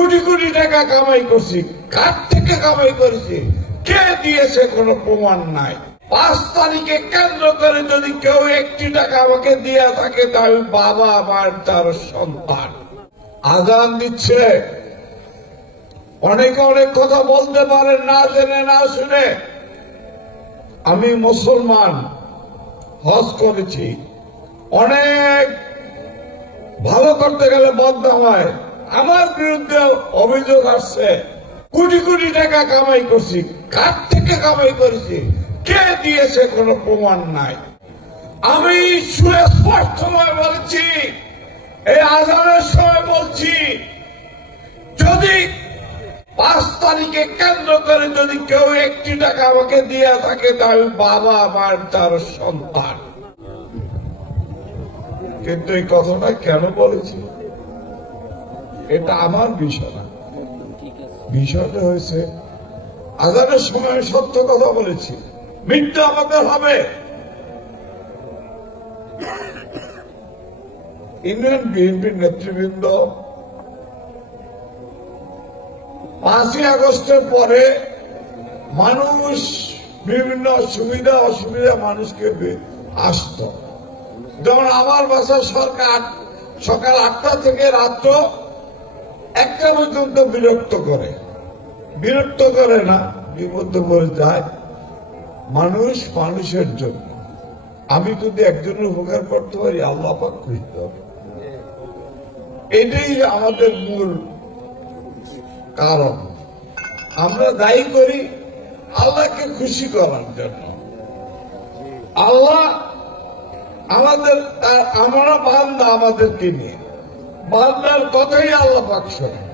কোটি কোটি টাকা কামাই করছি, কার থেকে কামাই করেছি? কে দিয়েছে কোনো প্রমাণ নাই? পাঁচ তারিখে কেন্দ্র করে যদি কেউ একটি টাকা আমাকে দিয়ে থাকে তাহলে বাবা আমার তার সন্তান। আগান দিচ্ছে। অনেকে অনেক কথা বলতে পারে, না জেনে, না শুনে। আমি মুসলমান, হজ করেছি। অনেক ভালো করতে গেলে বদনাম হয়। আমার বিরুদ্ধে অভিযোগ আসছে। কোটি কোটি টাকা কামাই করছি, কার থেকে কামাই করেছি? কে দিয়েছে কোনো প্রমাণ নাই। আমি সুস্পষ্টভাবে বলছি, এই আজানের সময় বলছি, যদি পাঁচ তারিখে কেন্দ্র করে যদি কেউ একটি টাকা আমাকে দিয়ে থাকে, তাহলে বাবা আমার তার সন্তান। কিন্তু এই কথাটা কেন বলেছি? এটা আমার বিষয় না। বিষয়টা হয়েছে, আজানের সময় আমি সত্য কথা বলেছি। মৃত্যু আমাদের হবে। ইন্ডিয়ান বিএনপির নেতৃবৃন্দ পাঁচই আগস্টের পরে মানুষ বিভিন্ন সুবিধা, অসুবিধা মানুষকে আসতো। যেমন আমার বাসায় সরকার সকাল আটটা থেকে রাত্র একটা পর্যন্ত বিরক্ত করে। বিরক্ত করে না, বিপদ বলে যায় মানুষ মানুষের জন্য। আমি যদি একজনের উপকার করতে পারি, আল্লাহ এটাই আমাদের মূল কারণ। আমরা দায়ী করি আল্লাহকে খুশি করার জন্য। আল্লাহ আমাদের আমরা বান্দা আমাদেরকে নিয়ে। বান্দার কথাই আল্লাহ পাক শোনে